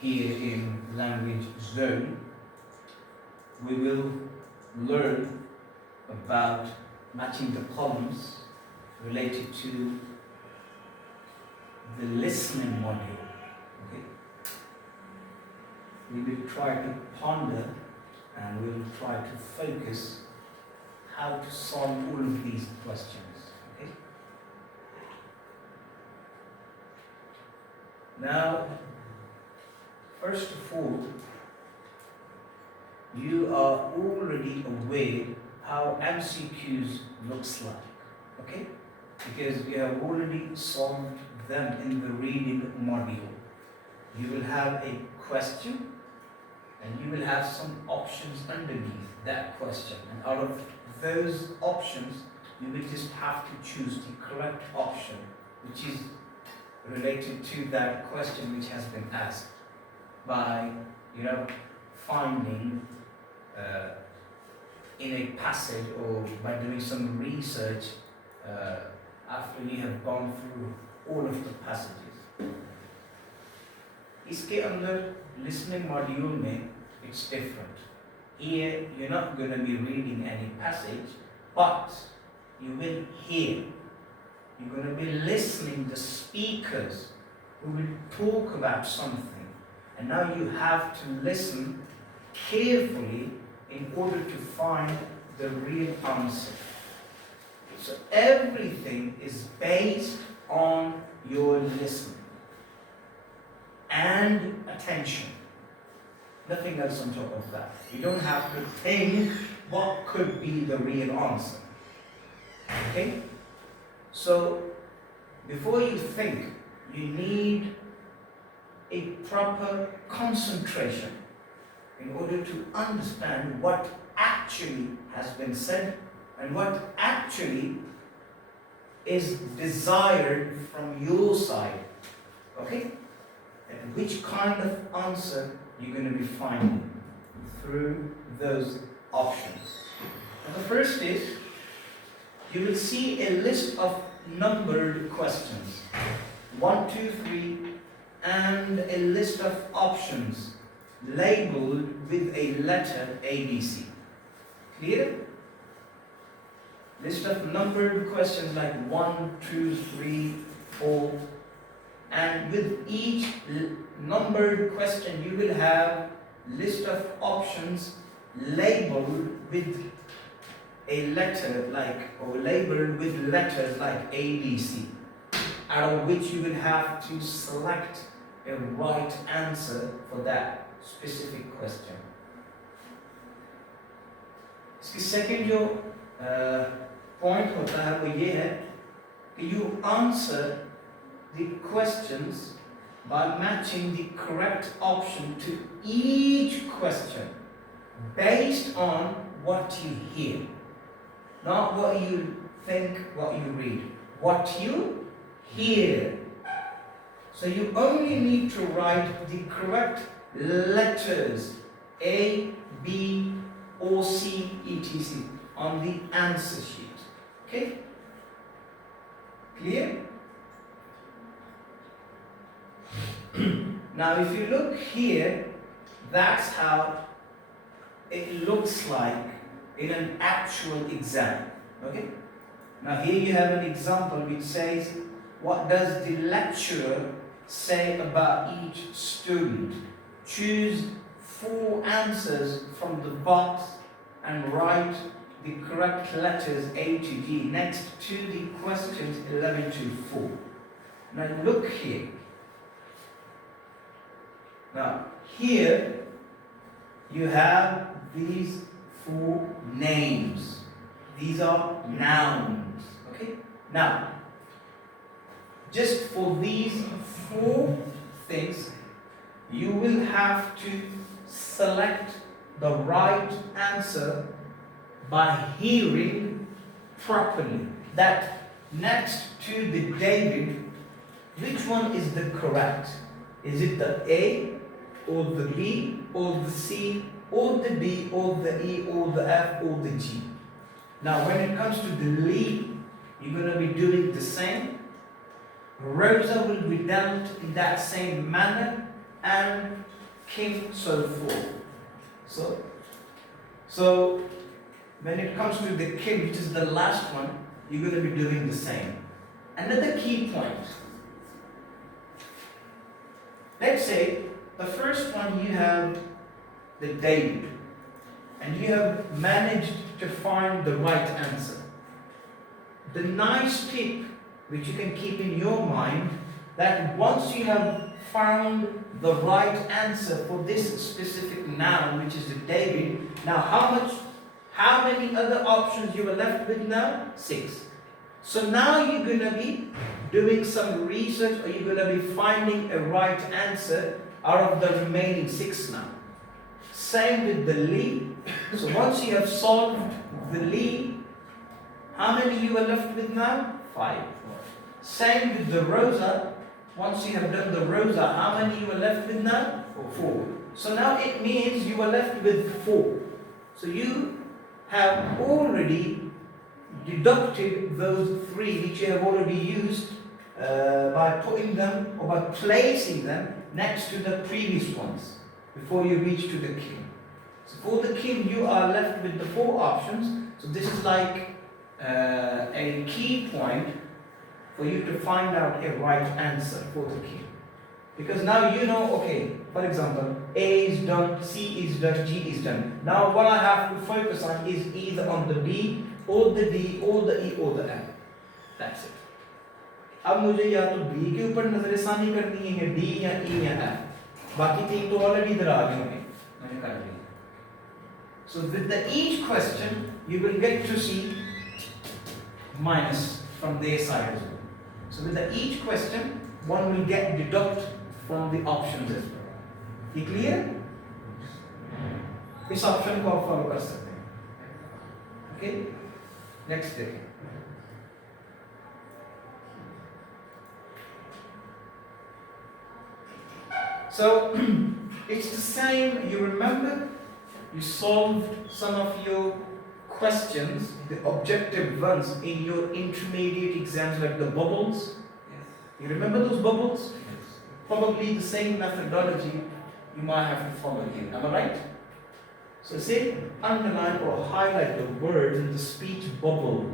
here in language zone, we will learn about matching the columns related to the listening module. Okay? We will try to ponder and we will try to focus how to solve all of these questions. Okay? Now, first of all, you are already aware how MCQs looks like, okay? Because we have already solved them in the reading module. You will have a question and you will have some options underneath that question. And out of those options, you will just have to choose the correct option, which is related to that question which has been asked by, finding in a passage or by doing some research after you have gone through all of the passages. इसके अंदर listening module में it's different. Here you're not going to be reading any passage, but you will hear. You're going to be listening to speakers who will talk about something. And now you have to listen carefully in order to find the real answer. So everything is based on your listening and attention. Nothing else on top of that. You don't have to think what could be the real answer. Okay? So before you think, you need a proper concentration in order to understand what actually has been said and what actually is desired from your side. Okay? And which kind of answer you're going to be finding through those options. And the first is, you will see a list of numbered questions. 1, 2, 3, and a list of options labeled with a letter ABC. Clear? List of numbered questions like 1, 2, 3, 4. And with each numbered question, you will have list of options labeled with a letter or labeled with letters like ABC, out of which you will have to select a right answer for that specific question. इसकी second जो point होता है वो ये है कि you answer the questions by matching the correct option to each question based on what you hear. Not what you think, what you read. What you hear. So you only need to write the correct letters A, B, or C, etc. on the answer sheet. Okay? Clear? Now if you look here, that's how it looks like in an actual exam. Okay? Now here you have an example which says, what does the lecturer say about each student? Choose 4 answers from the box and write the correct letters A to G next to the questions 11 to 4. Now look here. Now here you have these 4 names. These are nouns. Okay? Now, just for these 4 things, you will have to select the right answer by hearing properly. That next to the David, which one is the correct? Is it the A, or the B, or the C, or the D, or the E, or the F, or the G? Now when it comes to the lead, you're going to be doing the same. Rosa will be dealt in that same manner, and king, so forth. So when it comes to the king, which is the last one, you're going to be doing the same. Another key point. Let's say the first one you have the David, and you have managed to find the right answer. The nice tip which you can keep in your mind, that once you have found the right answer for this specific noun, which is the David, now how many other options you are left with now? 6. So now you're going to be doing some research, or you're going to be finding a right answer out of the remaining 6 now. Same with the Lee. So once you have solved the Lee, how many you are left with now? 5. Same with the Rosa. Once you have done the Rosa, how many you are left with now? 4. So now it means you are left with 4. So you have already deducted those 3 which you have already used by putting them or by placing them next to the previous ones before you reach to the king. So for the king, you are left with the 4 options. So this is like a key point for you to find out a right answer for the king. Because now you know, okay, for example, A is done, C is done, G is done. Now what I have to focus on is either on the B, or the D, or the E, or the F. That's it. अब मुझे या तो B के ऊपर नजरसानी करनी है, D या E या F. बाकी 3 तो ऑलरेडी इधर आ गए होंगे, मैंने कर लिया. So with each question, you will get to see minus from their side as well. So with each question, one will get deduct from the options as well. ये clear? इस option को आप follow कर सकते हैं. Okay? Next day. So it's the same. You remember, you solved some of your questions, the objective ones in your intermediate exams, like the bubbles. Yes. You remember those bubbles? Yes. Probably the same methodology you might have to follow here. Am I right? So say underline or highlight the words in the speech bubbles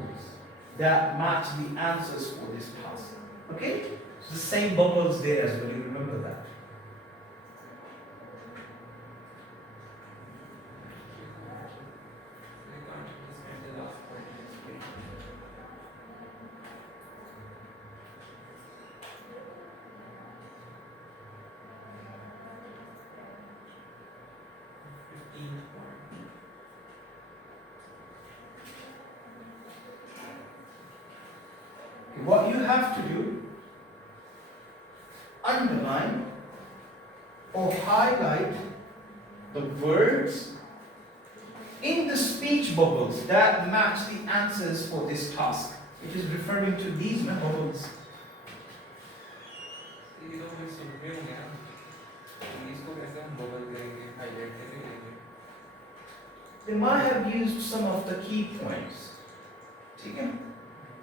that match the answers for this task. Okay? So the same bubbles there as well. You remember that. What you have to do, underline or highlight the words in the speech bubbles that match the answers for this task. It is referring to these bubbles. They might have used some of the key points. Okay?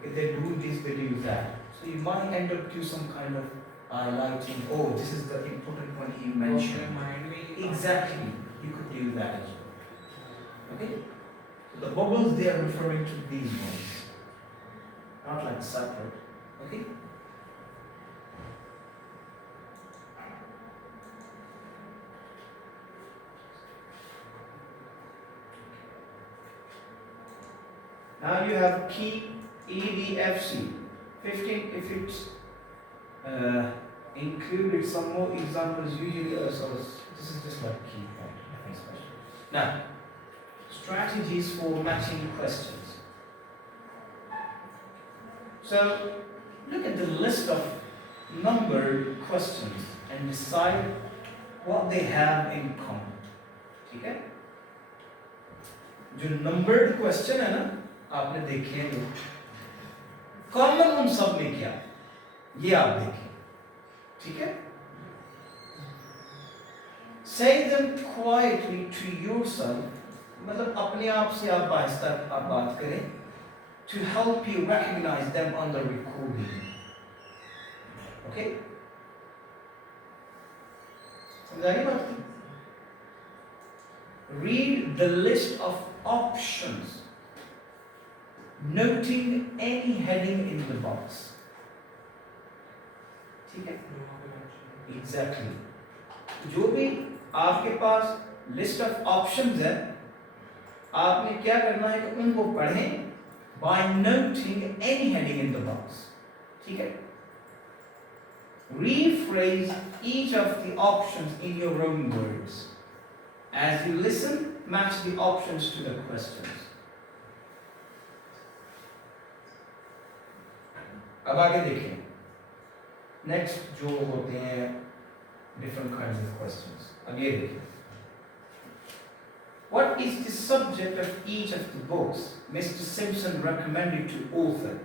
If they do this, they do that. So you might end up to some kind of highlighting. Oh, this is the important one he mentioned. Exactly. You could do that as well. Okay? So the bubbles, they are referring to these ones. Not like separate. Okay? Now you have key EDFC 15. If it's included some more examples, usually so this is just like key point, nothing special. Now, strategies for matching questions. So look at the list of numbered questions and decide what they have in common. Okay? जो numbered question है ना, आपने देखे हैं, common उन सब में क्या, ये आप देखें, ठीक है? Say them quietly to yourself, मतलब अपने आप से आप आहिस्ता आप बात करें, to help you recognize them on the recording. Okay? समझ आई बात? read the list of options, noting any heading in the box. ठीक है? Exactly. जो भी आपके पास लिस्ट ऑफ ऑप्शंस है, आपने क्या करना है कि उनको पढ़ें by noting any heading in the box. ठीक है? Rephrase each of the options in your own words. As you listen, match the options to the questions. अब आगे देखिए. Next जो होते हैं different kinds of questions. अब ये देखिए. What is the subject of each of the books Mr. Simpson recommended to author?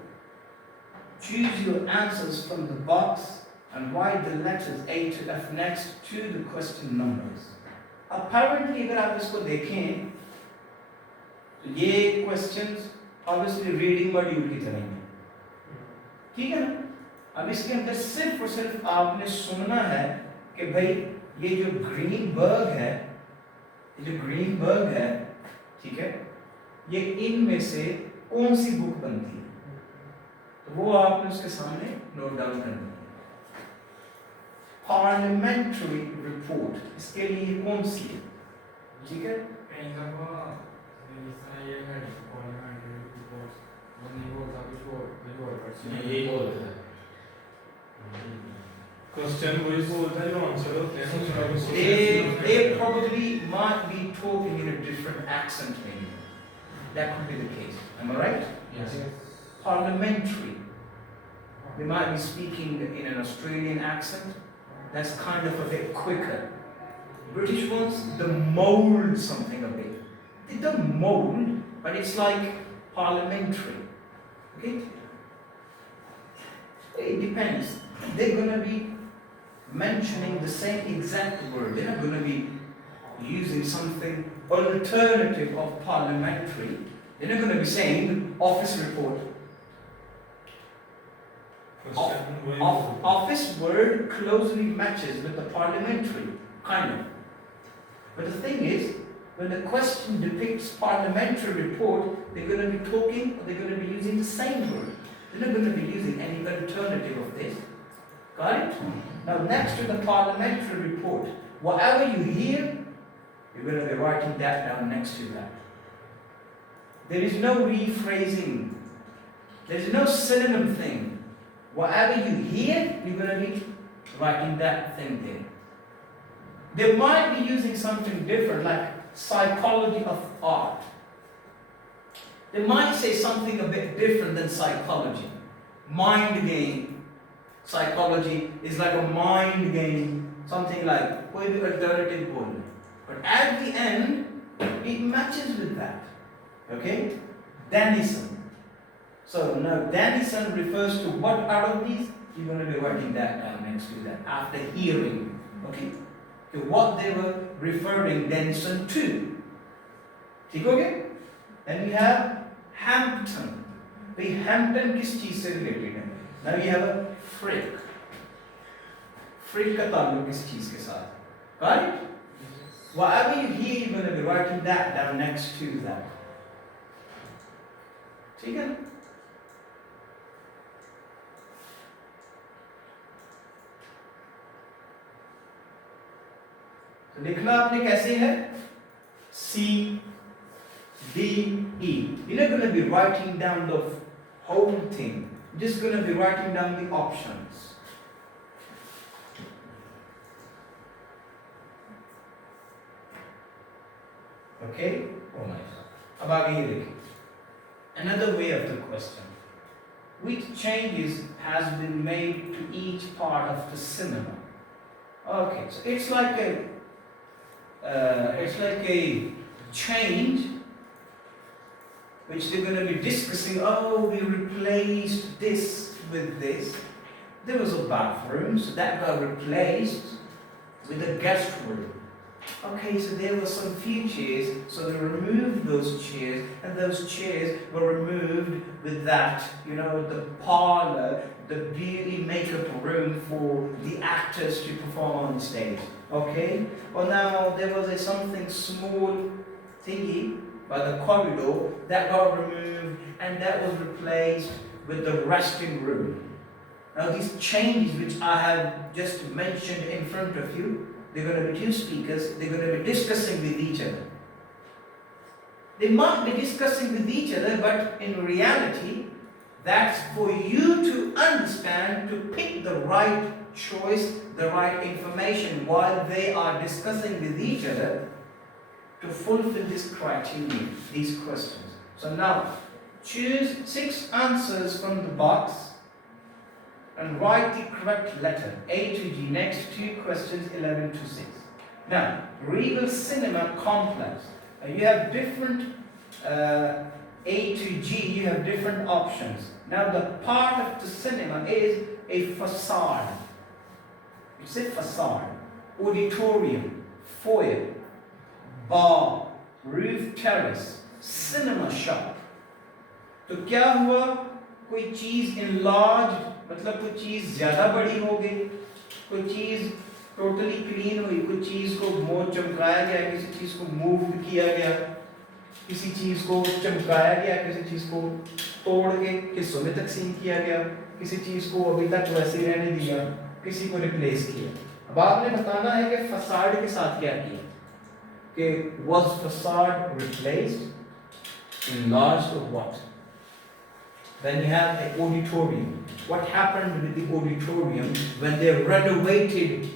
Choose your answers from the box and write the letters A to F next to the question numbers. Apparently, अगर आप इसको देखें, तो ये questions obviously reading module की तरह हैं, ठीक है ना? अब इसके अंदर सिर्फ और सिर्फ आपने सुनना है कि भाई ये जो ग्रीनबर्ग है, ठीक है, ये इनमें से कौन सी बुक बनती है, तो वो आपने उसके सामने नोट डाउन करना है. पार्लियामेंट्री रिपोर्ट, इसके लिए कौन सी है, ठीक है? क्वेश्चन वही बोलता है जो आंसर होते हैं. They probably might be talking in a different accent maybe. That could be the case. Am I right? Yes. Parliamentary. They might be speaking in an Australian accent. That's kind of a bit quicker. British ones, they mold something a bit. They don't mold, but it's like parliamentary. Okay? It depends. They're going to be mentioning the same exact word. They're not going to be using something alternative of parliamentary. They're not going to be saying office report. Office word closely matches with the parliamentary, kind of. But the thing is, when the question depicts parliamentary report, they're going to be talking, or they're going to be using the same word. They're not going to be using any alternative of this. Got it? Now, next to the parliamentary report, whatever you hear, you're going to be writing that down next to that. There is no rephrasing. There is no synonym thing. Whatever you hear, you're going to be writing that thing there. They might be using something different, like psychology of art. They might say something a bit different than psychology. Mind game. Psychology is like a mind game, something like कोई भी alternative बोल. But at the end, it matches with that. Okay? Dennison. So now Dennison refers to what out of these? You're going to be writing that down next to that after hearing. Okay? To what they were referring Dennison to. ठीक हो गया? Then we have Hampton. भाई Hampton किस चीज से related है? Now we have a Frick. Frick का ताल्लुक किस चीज के साथ? Got it? Whatever you hear, you're going to be writing that down next to that. ठीक है? तो लिखना आपने कैसे है? C, D, E. You're not going to be writing down the whole thing. You're just going to be writing down the options. Okay? Oh nice. अब आगे ये देखिए. Another way of the question. Which changes has been made to each part of the cinema? Okay, so it's like a change which they're going to be discussing. Oh, we replaced this with this. There was a bathroom, so that got replaced with a guest room. Okay, so there were some few chairs, so they removed those chairs, and those chairs were removed with that, the parlor, the beauty makeup room for the actors to perform on stage. Okay? Well, now there was something small thingy, by the corridor, that got removed and that was replaced with the resting room. Now these changes which I have just mentioned in front of you, they're going to be two speakers, they're going to be discussing with each other. They might be discussing with each other, but in reality, that's for you to understand, to pick the right choice, the right information while they are discussing with each other to fulfill this criteria, these questions. So now, choose 6 answers from the box and write the correct letter A to G. Next 2 questions 11 to 6. Now, Regal Cinema Complex. You have different A to G, you have different options. Now, the part of the cinema is a facade. It's a facade, auditorium, foyer, bar, roof terrace, cinema shop. तो क्या हुआ, कोई चीज enlarged, मतलब कोई चीज ज्यादा बड़ी हो गई, कोई चीज टोटली क्लीन हुई, कोई चीज को बहुत चमकाया गया, किसी चीज को मूव किया गया, किसी चीज को चमकाया गया, किसी चीज को तोड़ के हिस्सों में तकसीम किया गया, किसी चीज को अभी तक वैसे ही रहने दिया, किसी को रिप्लेस किया. अब आपने बताना है कि फसाड के साथ क्या किया, कि was facade replaced, enlarged or what? Then you have the auditorium. What happened with the auditorium when they renovated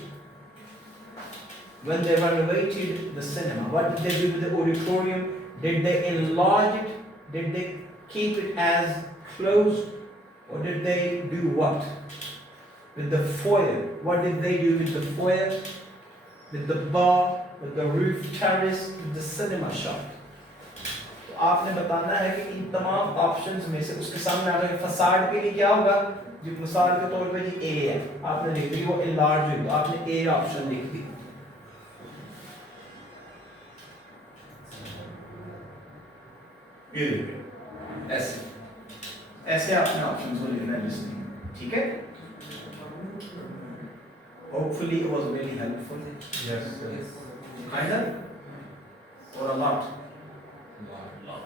the cinema? What did they do with the auditorium? Did they enlarge it? Did they keep it as closed? Or did they do what? With the foyer. What did they do with the foyer? With the bar, with the roof terrace, with the cinema shop? तो आपने बताना है कि इन तमाम options में से उसके सामने आ गए फसाड के लिए क्या होगा, जो फसाड के तौर पे जी ए है, आपने लिख दी वो enlarge हुई, तो आपने ए ऑप्शन लिख दी. ये देखिए ऐसे आपने ऑप्शंस को लिखना है लिस्टिंग, ठीक है? Hopefully it was really helpful. Yes. Kind of? Or a lot? Lot.